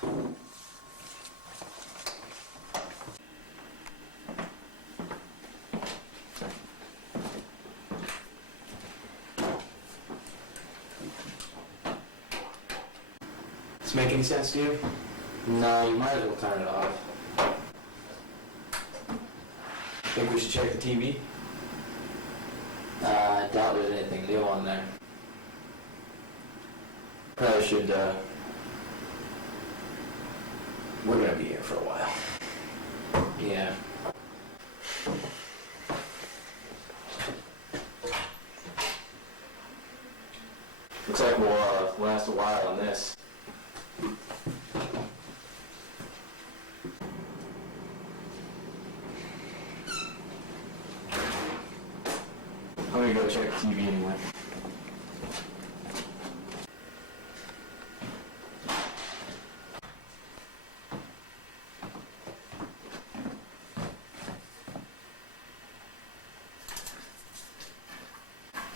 Does this make any sense to you? No, you might as well turn it off. Think we should check the TV? I doubt there's anything new on there. Probably should, We're gonna be here for a while. yeah. Looks like we'll last a while on this. I'm gonna go check the TV anyway.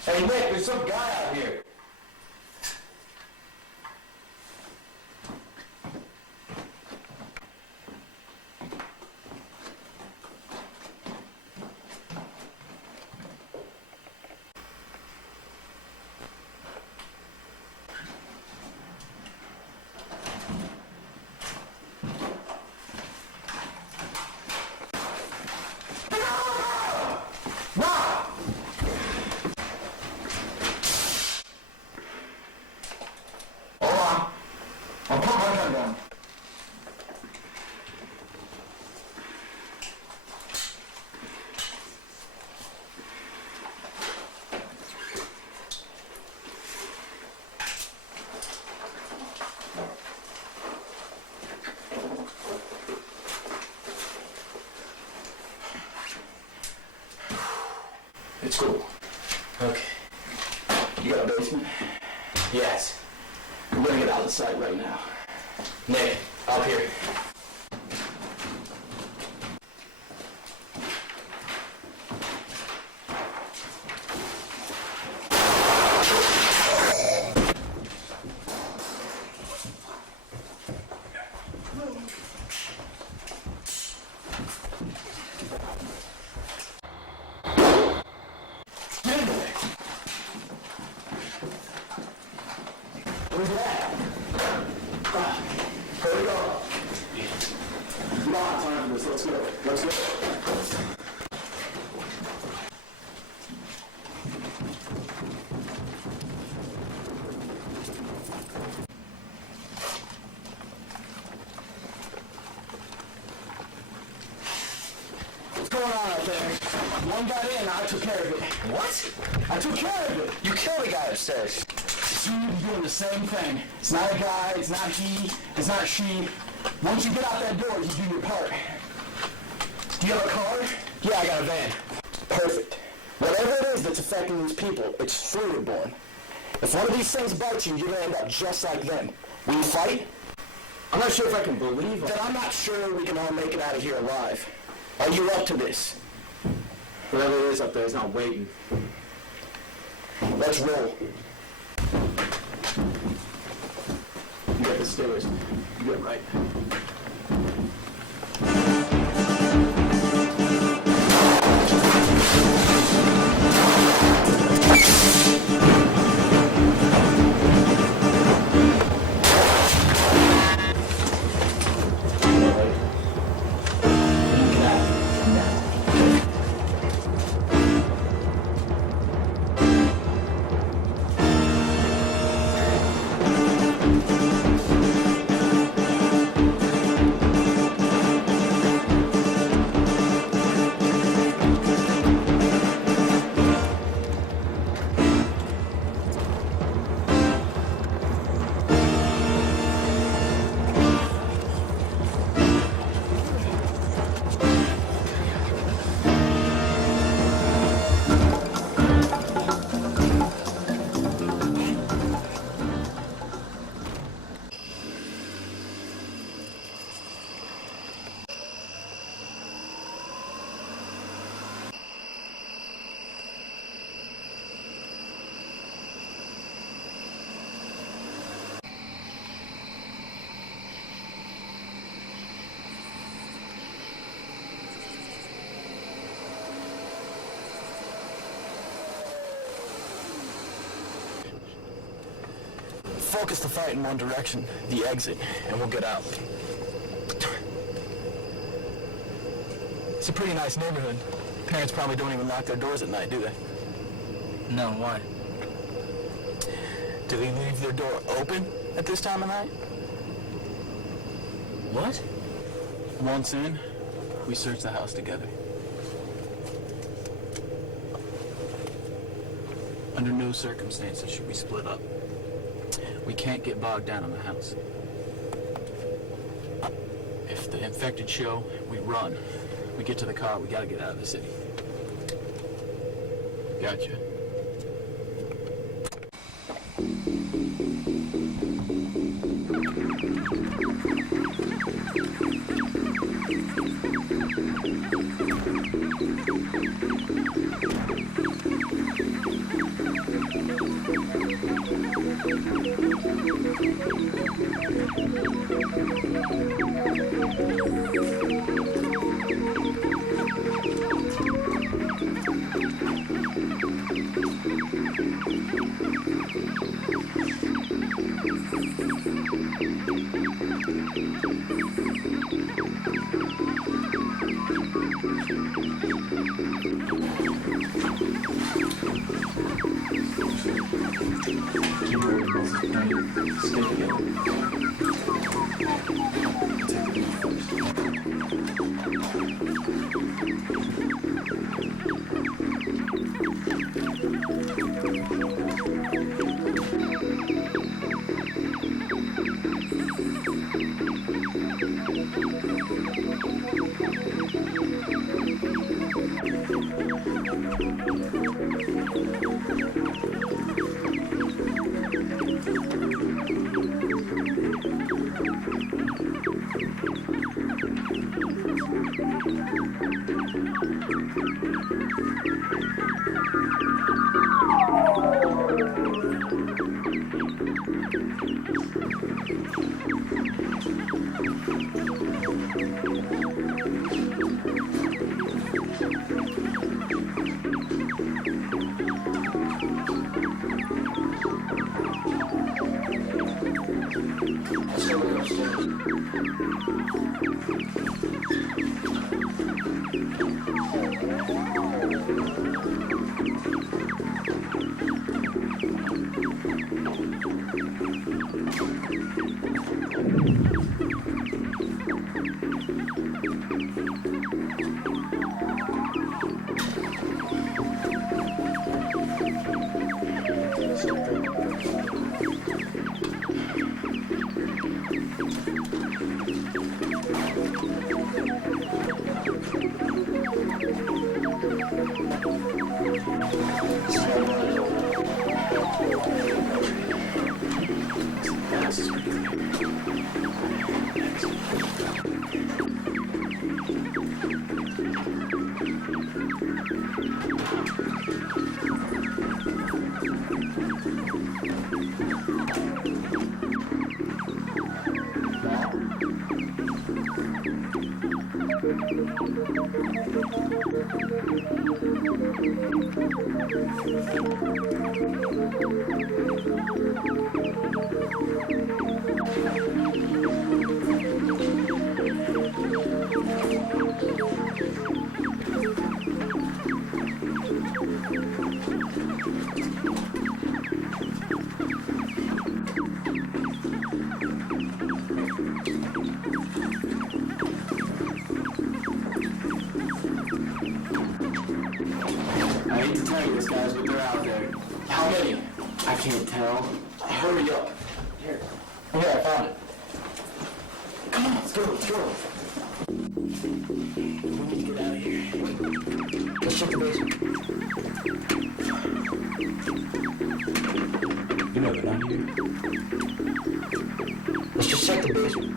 Hey Nick, there's some guy out here. I'll put my gun down. It's cool. Okay. You got a basement? Yes. We're gonna get out of the sight right now. Nick, up here. Where's it at? Hurry up. We don't have time for this. Let's go. Let's go. What's going on out there? One got in, I took care of it. What? I took care of it. You killed the guy upstairs. Soon you'll be doing the same thing. It's not a guy, it's not he, it's not she. Once you get out that door, you do your part. Do you have a car? Yeah, I got a van. Perfect. Whatever it is that's affecting these people, it's Fruiterborn. If one of these things bites you, you're gonna end up just like them. Will you fight? I'm not sure if I can believe Then I'm not sure we can all make it out of here alive. Are you up to this? whatever it is up there is not waiting. Let's roll. You got the stairs. You got right. focus the fight in one direction, the exit, and we'll get out. It's a pretty nice neighborhood. Parents probably don't even lock their doors at night, do they? No, why? Do they leave their door open at this time of night? What? Once in, we search the house together. Under no circumstances should we split up. We can't get bogged down in the house. If the infected show, we run. We get to the car, we gotta get out of the city. Gotcha. I hate to tell you this, guys, but they're out there. How many? I can't tell. Hurry up. Here. Yeah, I found it. Come on, let's go, let's go. We need to get out of here. Let's check the basement. You know they're not here. Let's just check the basement.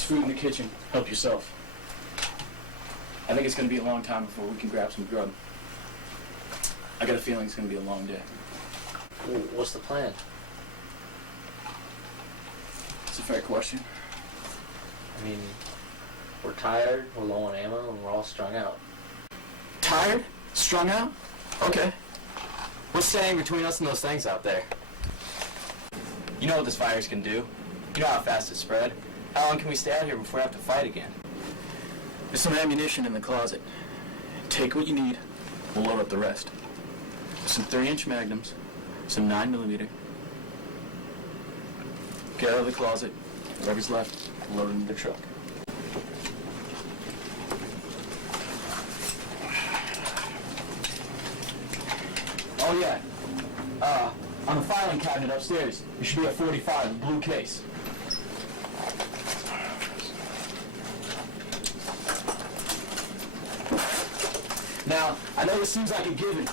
There's food in the kitchen. Help yourself. I think it's going to be a long time before we can grab some grub. I got a feeling it's going to be a long day. What's the plan? It's a fair question. I mean, we're tired, we're low on ammo, and we're all strung out. Tired? Strung out? Okay. What's standing between us and those things out there? You know what this virus can do. You know how fast it spread. How long can we stay out here before we have to fight again? There's some ammunition in the closet. Take what you need. We'll load up the rest. Some 3-inch magnums, some 9mm. Get out of the closet. Whatever's left, load it into the truck. Oh yeah. On the filing cabinet upstairs, there should be a .45 in the blue case. Now, I know this seems like a given,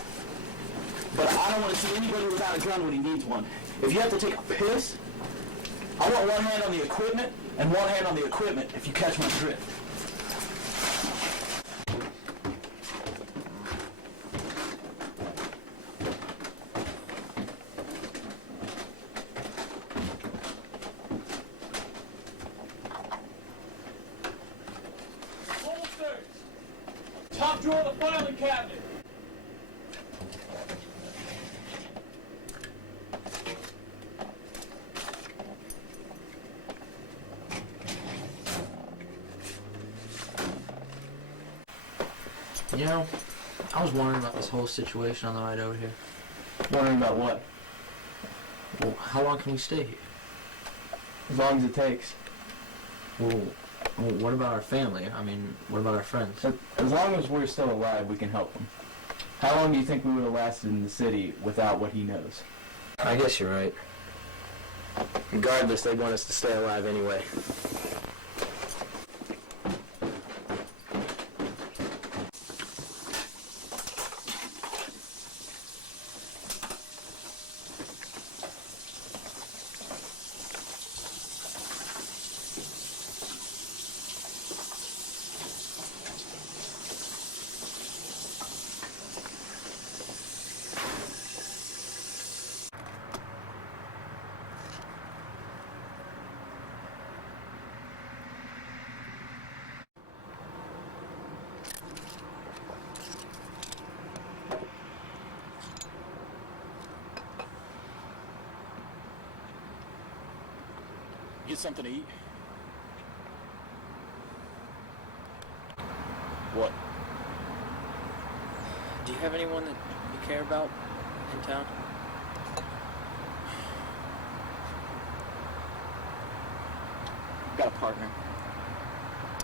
but I don't want to see anybody without a gun when he needs one. If you have to take a piss, I want one hand on the equipment and one hand on the equipment, if you catch my drift. Top drawer of the filing cabinet. You know, I was wondering about this whole situation on the ride over here. Wondering about what? Well, how long can we stay here? As long as it takes. Well, what about our family? I mean, what about our friends? As long as we're still alive, we can help them. How long do you think we would have lasted in the city without what he knows? I guess you're right. Regardless, they want us to stay alive anyway. something to eat? What? Do you have anyone that you care about in town? I've got a partner.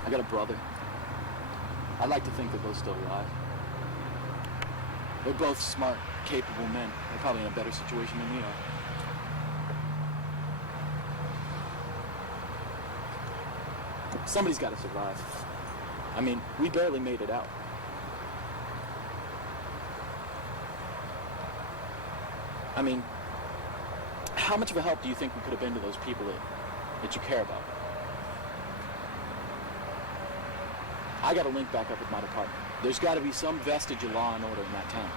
I got a brother. I'd like to think they're both still alive. They're both smart, capable men. They're probably in a better situation than we are. Somebody's got to survive. I mean, we barely made it out. I mean, how much of a help do you think we could have been to those people that you care about? I got to link back up with my department. There's got to be some vestige of law and order in that town.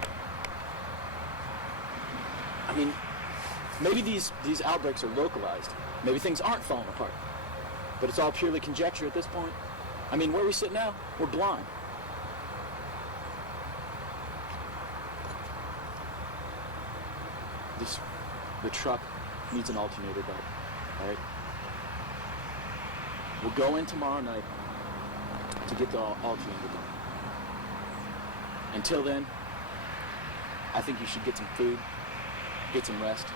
I mean, maybe these outbreaks are localized. Maybe things aren't falling apart. But it's all purely conjecture at this point. I mean, where we sit now, we're blind. The truck needs an alternator belt, all right? We'll go in tomorrow night to get the alternator done. Until then, I think you should get some food, get some rest,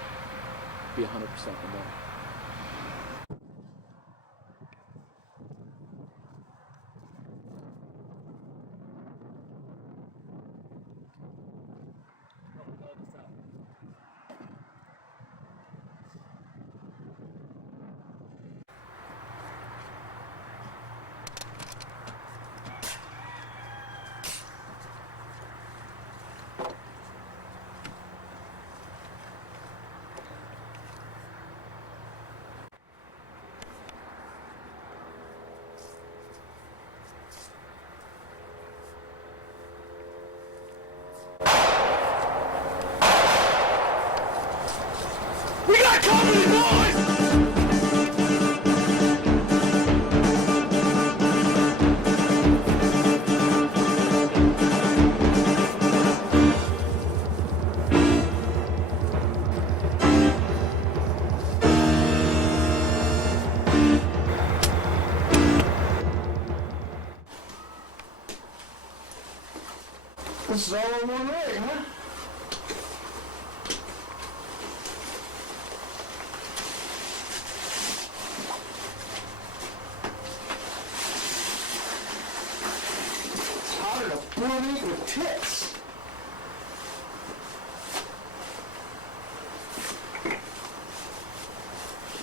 be 100% in the morning. We got company, boys! This is all in one rig, huh? It's hotter than a bull meat with tits.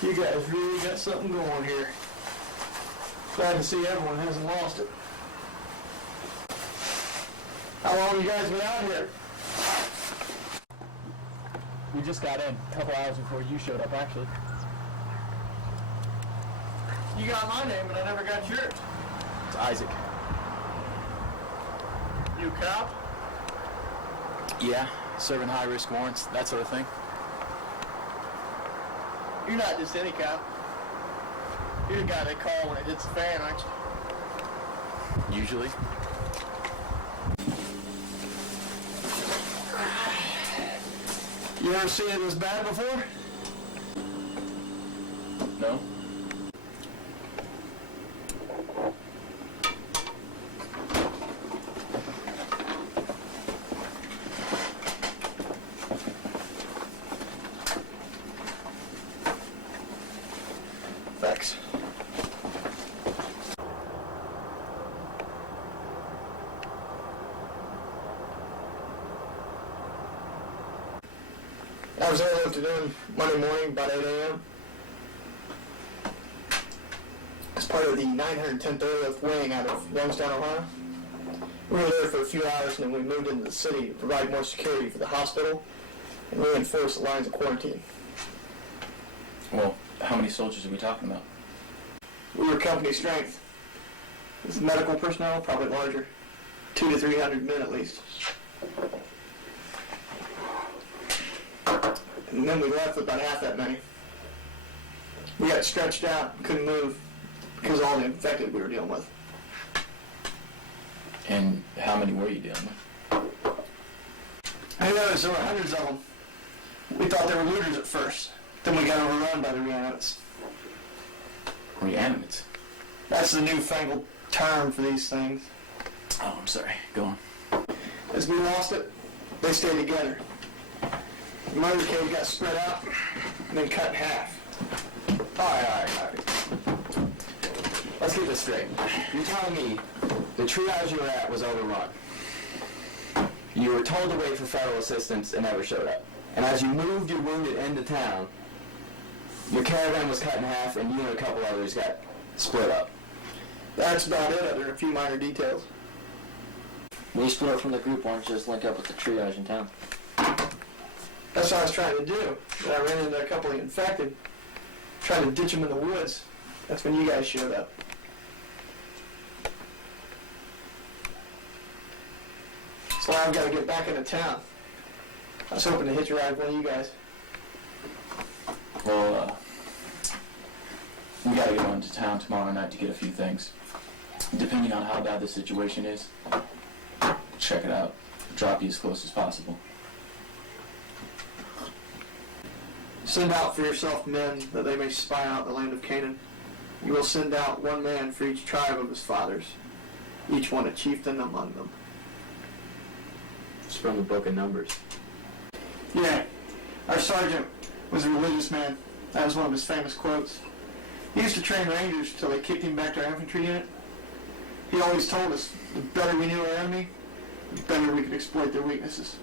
You guys really got something going here. Glad to see everyone hasn't lost it. How long you guys been out here? We just got in a couple hours before you showed up, actually. You got my name, but I never got yours. It's Isaac. You cop? Yeah, serving high-risk warrants, that sort of thing. You're not just any cop. You're the guy they call when it hits the fan, aren't you? Usually. You ever seen it this bad before? No? Thanks. I was early afternoon, Monday morning, about 8 a.m. As part of the 910th Airlift Wing out of Youngstown, Ohio. We were there for a few hours and then we moved into the city to provide more security for the hospital and reinforce the lines of quarantine. Well, how many soldiers are we talking about? We were company strength. This medical personnel, probably larger. 200 to 300 men at least. And then we left with about half that many. We got stretched out, couldn't move, because of all the infected we were dealing with. And how many were you dealing with? I noticed there were hundreds of them. We thought they were looters at first. Then we got overrun by the reanimates. Reanimates? That's the newfangled term for these things. Oh, I'm sorry. Go on. As we lost it, they stayed together. The motorcade got spread out and then cut in half. All right. Let's get this straight. You're telling me the triage you were at was overrun. You were told to wait for federal assistance and never showed up. And as you moved your wounded into town, your caravan was cut in half and you and a couple others got split up. That's about it. There are a few minor details. When you split up from the group, why don't you just link up with the triage in town? That's what I was trying to do. But I ran into a couple of infected. Tried to ditch them in the woods. That's when you guys showed up. So now I've got to get back into town. I was hoping to hitch a ride with one of you guys. Well, we gotta go into town tomorrow night to get a few things. Depending on how bad the situation is, check it out. Drop you as close as possible. Send out for yourself men that they may spy out the land of Canaan. You will send out one man for each tribe of his fathers, each one a chieftain among them. It's from the Book of Numbers. Yeah, our sergeant was a religious man. That was one of his famous quotes. He used to train rangers till they kicked him back to our infantry unit. He always told us, the better we knew our enemy, the better we could exploit their weaknesses.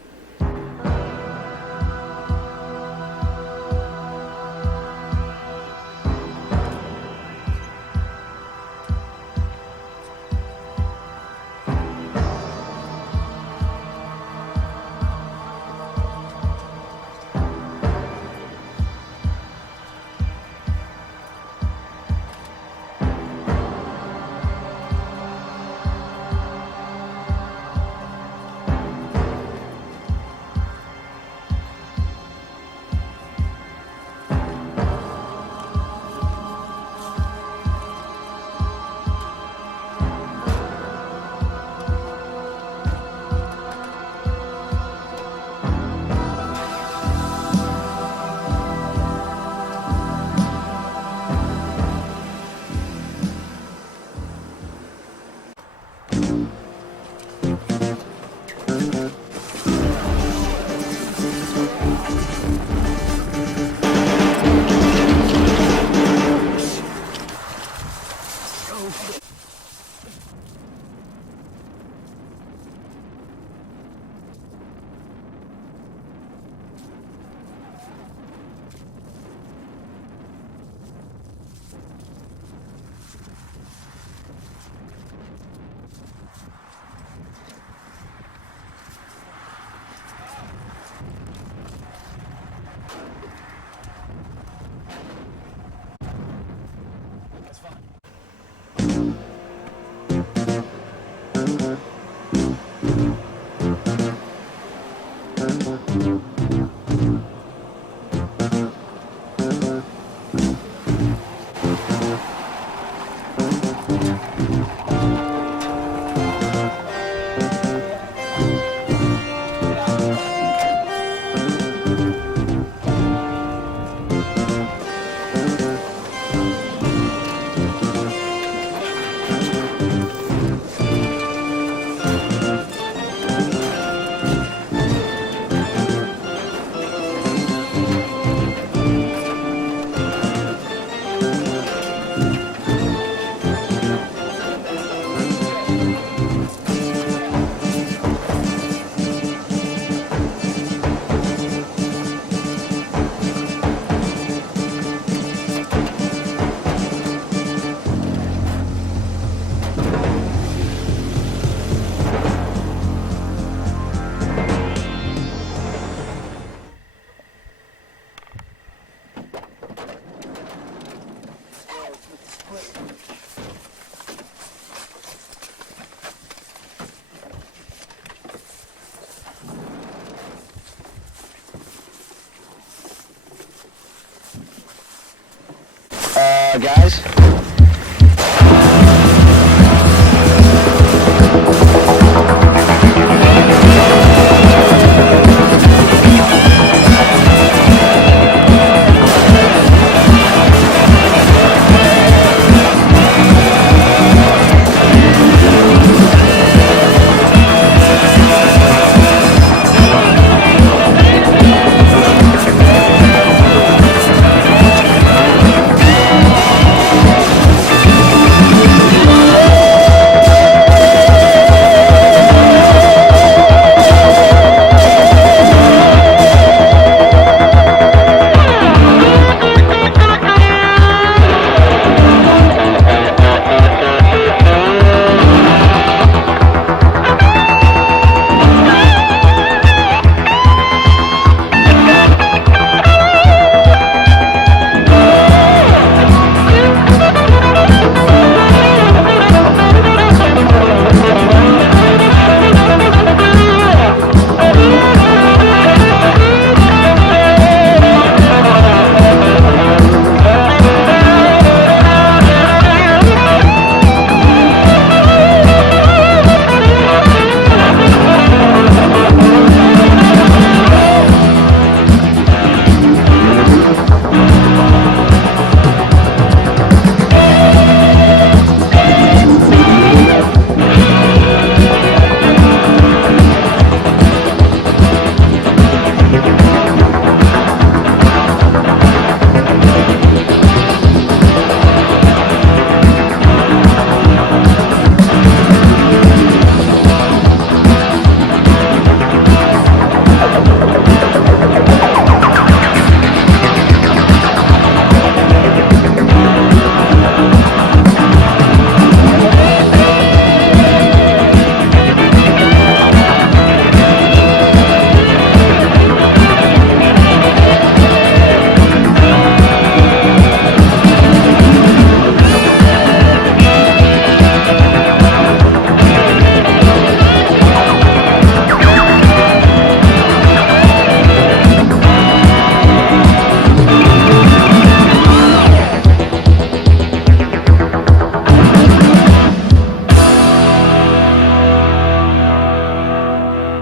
Guys,